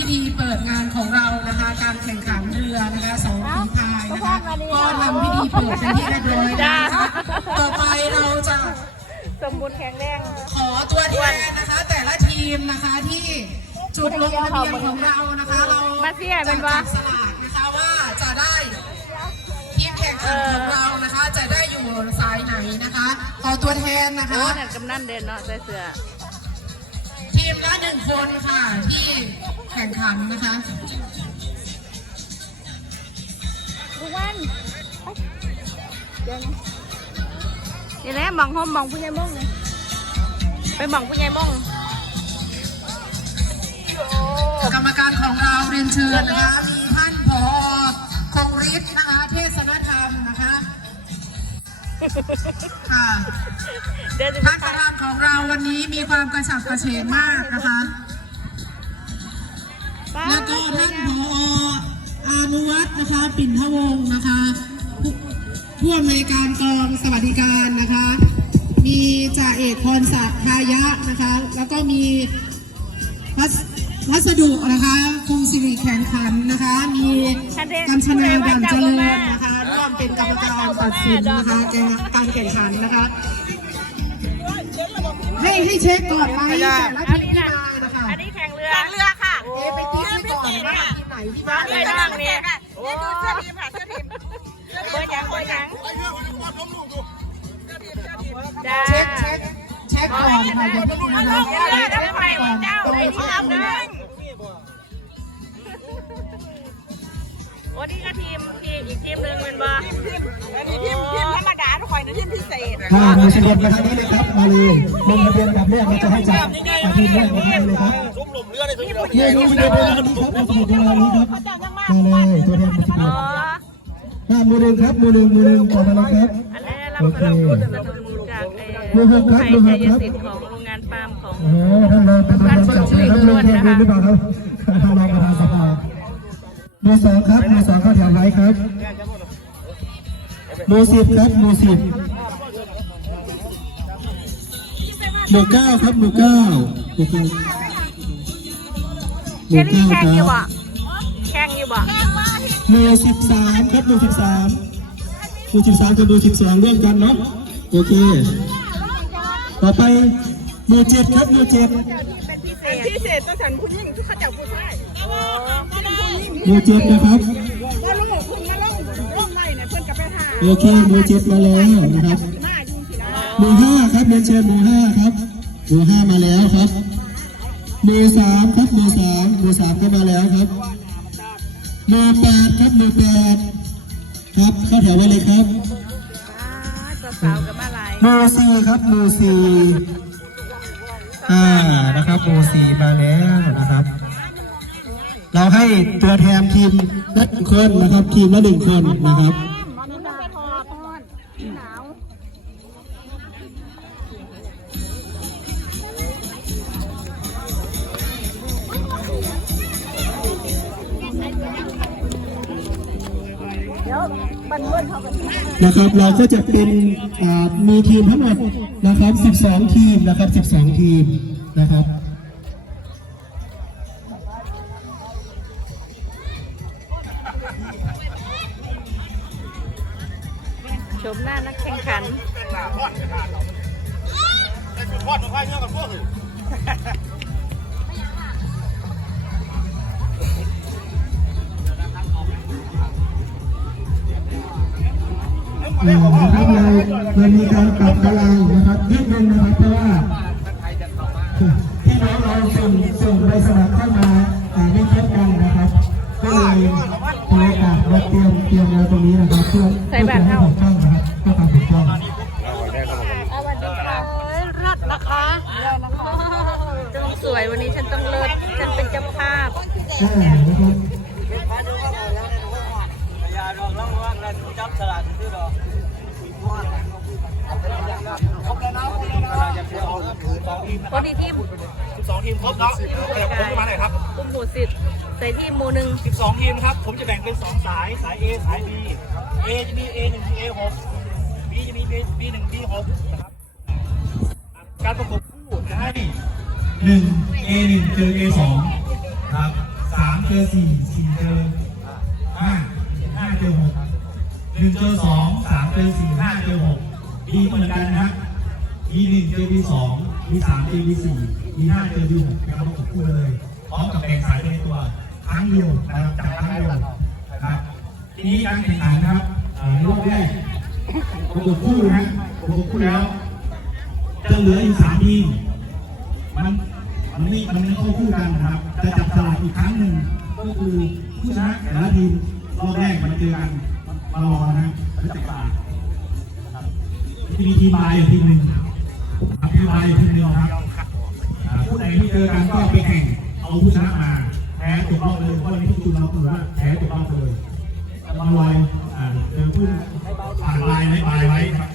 ำหรับพิธีเปิดงานของเรานะคะ การแข่งขันเรือนะคะสองฝีพายนะคะก็นำพิธีเปิดเป็นที่เรียบร้อยแล้วนะคะต่อไปเราจะสมบูรณ์แข็งแรงขอตัวแทนนะคะ แต่ละทีมนะคะที่จุดลงทะเบียนของเรานะคะ เรามาเสียจะเป็นจัวะบสลากนะคะว่าจะได้ทีมแข่งขันของเรานะคะ จะได้อยู่สายไหนนะคะ ขอตัวแทนนะคะโอ้นั่นกำนันเด่นเนาะใส่เสื้อ ทีมละหนึ่งคนค่ะที่แข่งขันนะคะทุกวันเดี๋ยวนะนี่แหละหมองห้มหมองผู้ใหญ่ม่งเลยไปหมองผู้ใหญ่ม่งกรรมการของเราเรียนเชิญนะคะ มีท่านผอคงฤทธิ์ ค่ะเดี๋ยวจะท่านประธานของเราวันนี้มีความกระฉับกระเฉงมากนะคะแล้วก็ท่านผออานุวัฒน์นะคะ ปิ่นทวงศ์นะคะผู้ผู้อำนวยการกองสวัสดิการนะคะ มีจ่าเอกพรศักดิ์ทายะนะคะ แล้วก็มีวัสวัสดุนะคะกรุงสิริแข่งขันนะคะ มีกัญชนาด่านเจริญนะคะ ร่วมเป็นกรรมการตัดสินนะคะการแข่งขันนะคะ ให้ให้เช็คก่อนไหมแต่ละอันทีมนี้ที่นะมานะคะอันนี้แข่งเรือ แข่งเรือค่ะเอะไปติ๊กไว้ก่อนว่าทีมไหนที่มาเลยน้องเนี่ยนี่คือเสื้อทีมค่ะเสื้อทีมเบอร์ยังเบอร์ยังจ้าเช็คเช็คเช็คก่อนค่ะอย่าเพิ่งนะคะเดี๋ยวเดี๋ยวไปก่อนเจ้าต้องไปไปที่เช็คทำดูได้ โอ้นี่ก็ทีมทีมอีกทีมหนึ่งเป็นบ่อันนี้ทีมทีมธรรมดาทุกคนนะทีมพิเศษถ้าลงทะเบียนมาทางนี้เลยครับ มาเลยลงทะเบียนแบบแรกเราจะให้จับอาทีมแรกมาทางนี้เลยครับนี่ลงทะเบียนมาทางนี้ครับลงทะเบียนมาทางนี้ครับมาเลยตัวแทนมาทะเบีอ๋ยอนห้ามือหนึ่งครับมือหนึ่งมือหนึ่งก่อนเลยครับอันนี้เราสนับสนุนจากเอ่อไทยชัยสิทธิ์ของโรงงานปาล์มของโอ้ท่านรองประธานสภาครับลงทะเบียนหรือเปล่าครับท่านรองประธานสภา มือสองครับมือสองเข้าแถวไว้ครับมือสิบครับมือสิบมือเก้าครับมือเก้ามือเก้าเชอรี่แข่งอยู่บ่แข่งอยู่บ่หมู่สิบสามครับหมู่สิบสามหมู่สิบสามกับหมู่สิบสองร่วมกันเนาะโอเค ต่อไปหมู่เจ็ดครับหมู่เจ็ดเป็นพิเศษต้องฉันผู้หญิงทุกข้าเจ้าผู้ชาย หมู่เจ็ดนะครับว่าลูกคุณมาล่องล่องไล่เนี่ยเพื่อนกับไปหาโอเคหมู่เจ็ดมาแล้วนะครับหน้ายิงสินะหมู่ห้าครับเรียนเชิญหมู่ห้าครับหมู่ห้ามาแล้วครับหมู่สามครับหมู่สามหมู่สามก็มาแล้วครับหมู่แปดครับหมู่แปดครับเข้าแถวไว้เลยครับสาวๆกับมาลายหมู่สี่ครับหมู่สี่อ่านะครับหมู่สี่มาแล้วนะครับ เราให้ตัวแทนทีมละหนึ่งคนนะครับ ทีมละหนึ่งคนนะครับนะครับ เราก็จะเป็นมีทีมทั้งหมดนะครับ 12 ทีมนะครับ 12 ทีมนะครับ ชมหน้านักแข่งขันอ่านะครับเราเรามีการปรับตารางนะครับนิดนึงนะครับเพราะว่าที่น้องเราส่งส่งใบสมัครเข้ามาอ่าไม่เทียบกันนะครับก็เลยโอกาสมาเตรียมเตรียมไว้ตรงนี้นะครับเพื่อใส่บัตรให้เท่าถู กต้องนะครับเพื่อความถูกต้องรัดนะคะต้องสวยวันนี้ฉันต้องเลิศฉันเป็นเจ้าภาพใช่นะครับคนที่ทีม12 ทีมครบเนาะเดี๋ยวผมจะมาไหนครับอุ้มหมูสิทธิ์ใส่ที่หมูหนึ่ง12 ทีมครับ ผมจะแบ่งเป็น 2 สาย สาย A สาย B A จะมี A 1ถึง A 6 B จะมี B 1 B 6นะครับการประกบคู่จะให้หนึ่ง A หนึ่งเจอ A สองครับสามเจอสี่สี่เจอห้าห้าเจอหกหนึ่งเจอสองสามเจอสี่ห้าเจอหกดีเหมือนกันนะครับ B หนึ่งเจอ B สอง B สามเจอ B สี่ B ห้าเจอ B หกนะครับประกบคู่เลยพร้อมกับแบ่งสายในตัวครั้งเดียวนะครับจับครั้งเดียวนะครับทีนี้การแข่งขันนะครับในรอบแรก ประกคู่นะประกคู่แล้วจะเหลืออยู่สามทีมมันมันไม่มันไม่เข้าคู่กันนะครับ จะจับสลากอีกครั้งหนึ่งก็คือผู้ชนะแต่ละทีมรอบแรกมันเจอกันมารอนะแล้วจับสลากนะครับจะมีทีมมาอยู่ทีมหนึ่งทีมมาอยู่ทีมหนึ่งครับผู้ไหนที่เจอกันก็ไปแข่งเอาผู้ชนะมาแพ้ตกรอบเลยเพราะวันนี้ที่คุณเราคือว่าแพ้ตกรอบเลย มาลอยอ่าเจอผู้ผ่านลายไว้บายไว้ครับ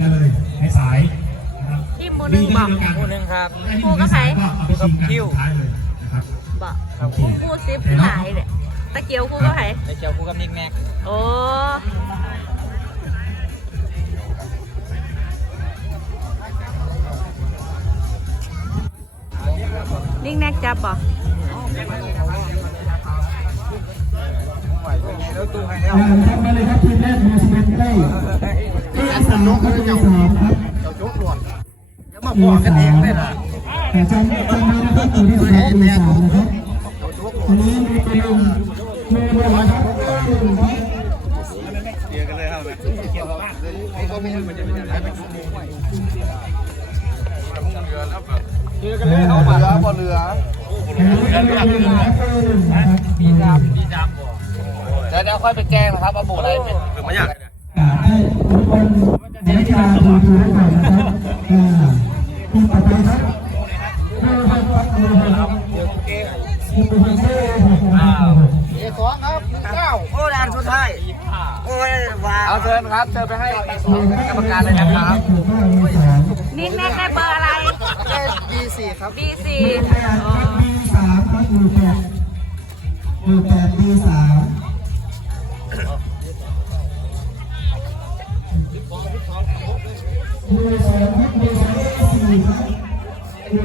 กันเลยให้สายนะครับทีมหมูหนึ่งบอกหมู่หนึ่งครับคู่ก็ใครเอาไปชิมกันสุดท้ายเลยนะครับบอกโอเคคู่ซิปหายเลยตะเกียวคู่ก็ใครไอ้เจ้าคู่กับนิกแม็กโอ้นิ่งแนกจับบ่ะ อ่าครับมาเลยครับทีมแรกมีสิบเอ็ดไล่เอสามครับเอสามครับมาบอกกันเองเลยล่ะแต่จำจำไว้นะครับตัวที่สิบเอ็ดเอสามนะครับอันนี้มีเป็นลมมือเดียวนะครับหนึ่งครับเดียวกันเลยครับเกี่ยวกับไอ้เขาไม่มันจะเป็นอะไรเป็นชั่วโมงเรือกันเลยเขาเรือบ่เรืออันนี้เป็นลมนะครับเออหนึ่งนะครับดีดำดีดำบ่เดี๋วเดี๋ยวค่อยไปแกงนะครับเอาบุอะไรเป็นหไม่อยากอยากให้ทุกคนเลี้ยงมาดูดูด้วยนะครับอ่าคุณต่อไปครับดูครับดูครับดูครับเองครับเก้าโอ้ดานสุดท้ายโอ้ยวาวเอาเชิญครับเชิญไปให้กรรมการเลยนะครับนิ่งแม่ได้เบอร์อะไรโอเคได้ B4 ครับ B4 B3 ครับ B8 B8 B3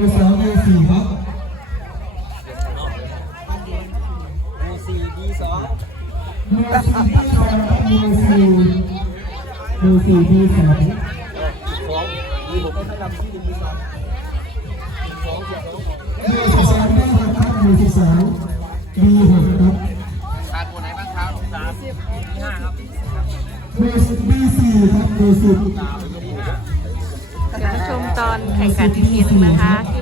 หมู่สองบีสี่ครับดีสี่ดีสองหมู่สี่บีสองครับหมู่สี่หมู่สี่บีสองดีหกก็ถ้าดำที่ดีสองหมู่สิบสองบีหกครับหมู่สิบสองบีหกครับขาดตัวไหนบ้างครับสามสิบห้าครับหมู่สิบบีสี่ครับหมู่สิบเดี๋ยวชม ตอนแข่งขันอีกทีหนึงนะคะที่